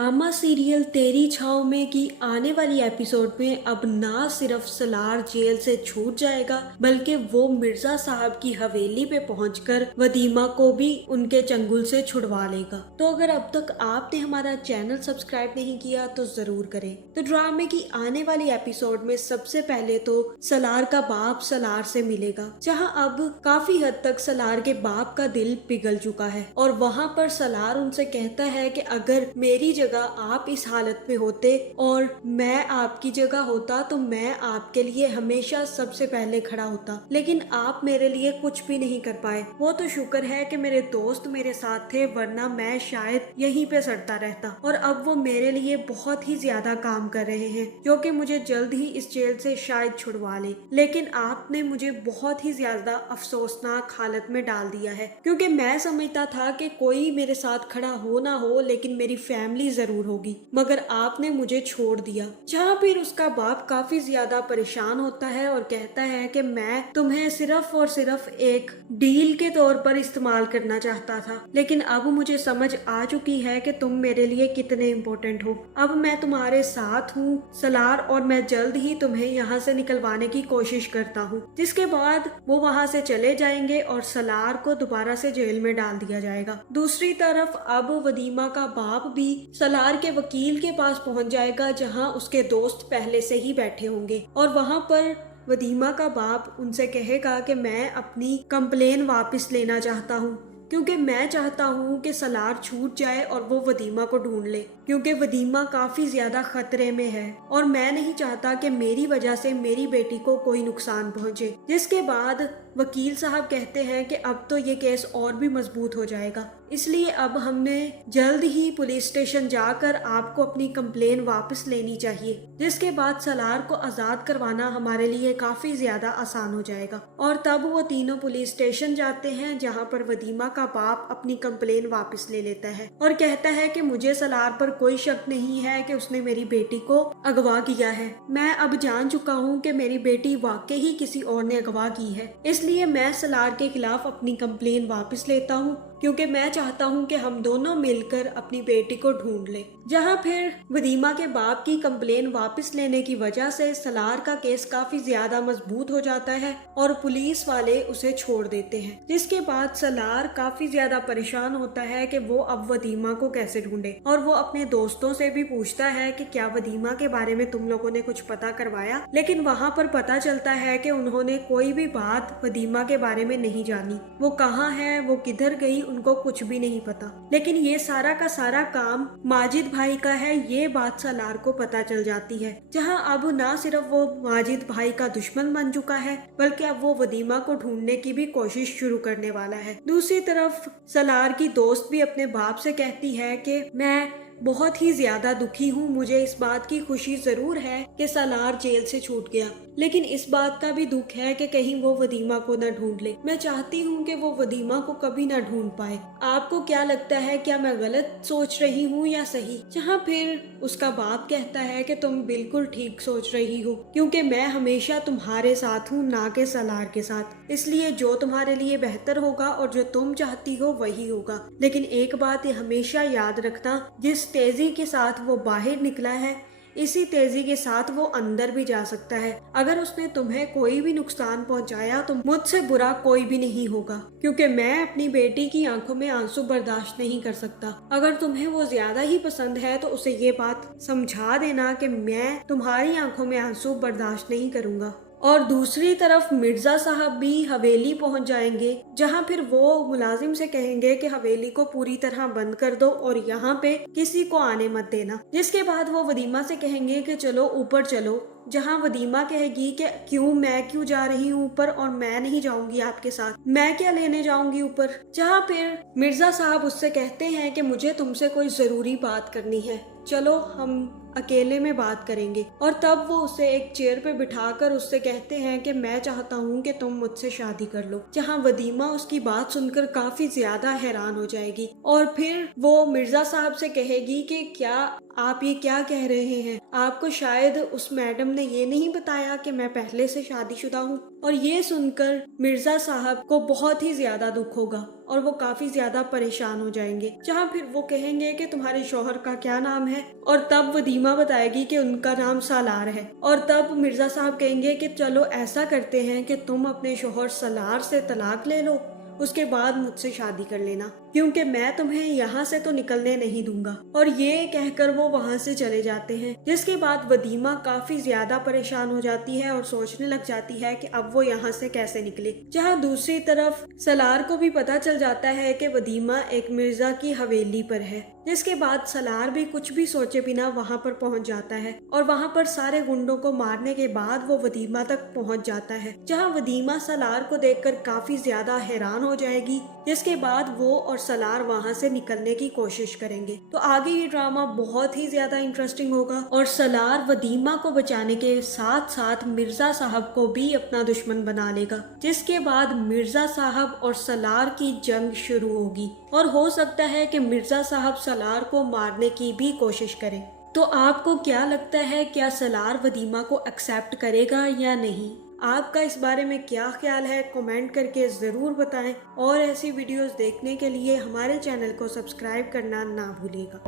आमा सीरियल तेरी छाँव में की आने वाली एपिसोड में अब ना सिर्फ सलार जेल से छूट जाएगा बल्कि वो मिर्जा साहब की हवेली पे पहुंचकर वदीमा को भी उनके चंगुल से छुड़वा लेगा। तो अगर अब तक आपने हमारा चैनल सब्सक्राइब नहीं किया तो जरूर करें। तो ड्रामे की आने वाली एपिसोड में सबसे पहले तो सलार का बाप सलार से मिलेगा, जहां अब काफी हद तक सलार के बाप का दिल पिघल चुका है और वहां पर सलार उनसे कहता है कि अगर मेरी जगह आप इस हालत में होते और मैं आपकी जगह होता तो मैं आपके लिए हमेशा सबसे पहले खड़ा होता, लेकिन आप मेरे लिए कुछ भी नहीं कर पाए। वो तो शुक्र है कि मेरे दोस्त मेरे साथ थे, वरना मैं शायद यहीं पे सड़ता रहता। और अब वो मेरे लिए बहुत ही ज्यादा काम कर रहे हैं जो कि मुझे जल्द ही इस जेल से शायद छुड़वा ले, लेकिन आपने मुझे बहुत ही ज्यादा अफसोसनाक हालत में डाल दिया है, क्योंकि मैं समझता था कि कोई मेरे साथ खड़ा हो ना हो लेकिन मेरी फैमिली जरूर होगी, मगर आपने मुझे छोड़ दिया। जहाँ फिर उसका बाप काफी ज्यादा परेशान होता है और कहता है कि मैं तुम्हें सिर्फ और सिर्फ एक डील के तौर पर इस्तेमाल करना चाहता था, लेकिन अब मुझे समझ आ चुकी है कि तुम मेरे लिए कितने इम्पोर्टेंट हो। अब मैं तुम्हारे साथ हूँ सलार और मैं जल्द ही तुम्हें यहाँ से निकलवाने की कोशिश करता हूँ। जिसके बाद वो वहाँ से चले जाएंगे और सलार को दोबारा से जेल में डाल दिया जाएगा। दूसरी तरफ अब वदीमा का बाप भी सलार के वकील के पास पहुंच जाएगा, जहां उसके दोस्त पहले से ही बैठे होंगे और वहां पर वदीमा का बाप उनसे कहेगा कि मैं अपनी कंप्लेन वापस लेना चाहता हूं, क्योंकि मैं चाहता हूं कि सलार छूट जाए और वो वदीमा को ढूंढ ले, क्योंकि वदीमा काफी ज्यादा खतरे में है और मैं नहीं चाहता कि मेरी वजह से मेरी बेटी को कोई नुकसान पहुंचे। जिसके बाद वकील साहब कहते हैं कि अब तो ये केस और भी मजबूत हो जाएगा, इसलिए अब हमने जल्द ही पुलिस स्टेशन जाकर आपको अपनी कंप्लेन वापस लेनी चाहिए। जिसके बाद सलार को आजाद करवाना हमारे लिए काफी ज्यादा आसान हो जाएगा। और तब वो तीनों पुलिस स्टेशन जाते हैं, जहां पर वदीमा का बाप अपनी कंप्लेन वापस ले लेता है और कहता है कि मुझे सलार पर कोई शक नहीं है कि उसने मेरी बेटी को अगवा किया है। मैं अब जान चुका हूँ कि मेरी बेटी वाकई ही किसी और ने अगवा की है, इसलिए मैं सलार के खिलाफ अपनी कंप्लेन वापस लेता हूँ, क्योंकि मैं चाहता हूँ कि हम दोनों मिलकर अपनी बेटी को ढूंढ लें। जहाँ फिर वदीमा के बाप की कंप्लेन वापस लेने की वजह से सलार का केस काफी ज्यादा मजबूत हो जाता है और पुलिस वाले उसे छोड़ देते हैं। जिसके बाद सलार काफी ज्यादा परेशान होता है कि वो अब वदीमा को कैसे ढूंढे और वो अपने दोस्तों से भी पूछता है कि क्या वदीमा के बारे में तुम लोगों ने कुछ पता करवाया, लेकिन वहाँ पर पता चलता है कि उन्होंने कोई भी बात वदीमा के बारे में नहीं जानी। वो कहाँ है, वो किधर गई, उनको कुछ भी नहीं पता। लेकिन ये सारा का सारा काम माजिद भाई का है, ये बात सलार को पता चल जाती है। जहां अब ना सिर्फ वो माजिद भाई का दुश्मन बन चुका है, बल्कि अब वो वदीमा को ढूंढने की भी कोशिश शुरू करने वाला है। दूसरी तरफ सलार की दोस्त भी अपने बाप से कहती है कि मैं बहुत ही ज्यादा दुखी हूँ, मुझे इस बात की खुशी जरूर है कि सलार जेल से छूट गया, लेकिन इस बात का भी दुख है कि कहीं वो वदीमा को न ढूंढ ले। मैं चाहती हूँ कि वो वदीमा को कभी न ढूंढ पाए। आपको क्या लगता है, क्या मैं गलत सोच रही हूँ या सही? जहाँ फिर उसका बाप कहता है कि तुम बिल्कुल ठीक सोच रही हो, क्योंकि मैं हमेशा तुम्हारे साथ हूँ, ना कि सलार के साथ। इसलिए जो तुम्हारे लिए बेहतर होगा और जो तुम चाहती हो वही होगा। लेकिन एक बात ये हमेशा याद रखना, जिस तेजी के साथ वो बाहर निकला है इसी तेजी के साथ वो अंदर भी जा सकता है। अगर उसने तुम्हें कोई भी नुकसान पहुंचाया तो मुझसे बुरा कोई भी नहीं होगा, क्योंकि मैं अपनी बेटी की आंखों में आंसू बर्दाश्त नहीं कर सकता। अगर तुम्हें वो ज्यादा ही पसंद है तो उसे ये बात समझा देना कि मैं तुम्हारी आंखों में आंसू बर्दाश्त नहीं करूंगा। और दूसरी तरफ मिर्जा साहब भी हवेली पहुंच जाएंगे, जहां फिर वो मुलाजिम से कहेंगे कि हवेली को पूरी तरह बंद कर दो और यहाँ पे किसी को आने मत देना। जिसके बाद वो वदीमा से कहेंगे कि चलो ऊपर चलो, जहाँ वदीमा कहेगी कि मैं क्यों जा रही हूँ ऊपर और मैं नहीं जाऊंगी आपके साथ, मैं क्या लेने जाऊंगी ऊपर। जहाँ फिर मिर्जा साहब उससे कहते हैं कि मुझे तुमसे कोई जरूरी बात करनी है, चलो हम अकेले में बात करेंगे। और तब वो उसे एक चेयर पे बिठाकर उससे कहते हैं कि मैं चाहता हूँ कि तुम मुझसे शादी कर लो। जहाँ वदीमा उसकी बात सुनकर काफी ज्यादा हैरान हो जाएगी और फिर वो मिर्जा साहब से कहेगी कि क्या आप ये क्या कह रहे हैं, आपको शायद उस मैडम तुमने ये नहीं बताया कि मैं पहले से शादीशुदा हूँ। और ये सुनकर मिर्जा साहब को बहुत ही ज्यादा दुख होगा और वो काफी ज्यादा परेशान हो जाएंगे, जहाँ फिर वो कहेंगे कि तुम्हारे शौहर का क्या नाम है। और तब वदीमा बताएगी कि उनका नाम सालार है। और तब मिर्जा साहब कहेंगे कि चलो ऐसा करते हैं कि तुम अपने शौहर सालार से तलाक ले लो, उसके बाद मुझसे शादी कर लेना, क्योंकि मैं तुम्हें यहाँ से तो निकलने नहीं दूंगा। और ये कहकर वो वहाँ से चले जाते हैं, जिसके बाद वदीमा काफी ज्यादा परेशान हो जाती है और सोचने लग जाती है कि अब वो यहाँ से कैसे निकले। जहाँ दूसरी तरफ सलार को भी पता चल जाता है कि वदीमा एक मिर्जा की हवेली पर है, जिसके बाद सलार भी कुछ भी सोचे बिना वहाँ पर पहुँच जाता है। और वहाँ पर सारे गुंडों को मारने के बाद वो वदीमा तक पहुँच जाता है, जहाँ वदीमा सलार को देखकर काफी ज्यादा हैरान हो जाएगी, जिसके बाद वो और सलार वहाँ से निकलने की कोशिश करेंगे। तो आगे ये ड्रामा बहुत ही ज्यादा इंटरेस्टिंग होगा और सलार वदीमा को बचाने के साथ साथ मिर्जा साहब को भी अपना दुश्मन बना लेगा, जिसके बाद मिर्जा साहब और सलार की जंग शुरू होगी और हो सकता है कि मिर्जा साहब सलार को मारने की भी कोशिश करें। तो आपको क्या लगता है, क्या सलार वदीमा को एक्सेप्ट करेगा या नहीं? आपका इस बारे में क्या ख्याल है, कमेंट करके ज़रूर बताएं। और ऐसी वीडियोस देखने के लिए हमारे चैनल को सब्सक्राइब करना ना भूलिएगा।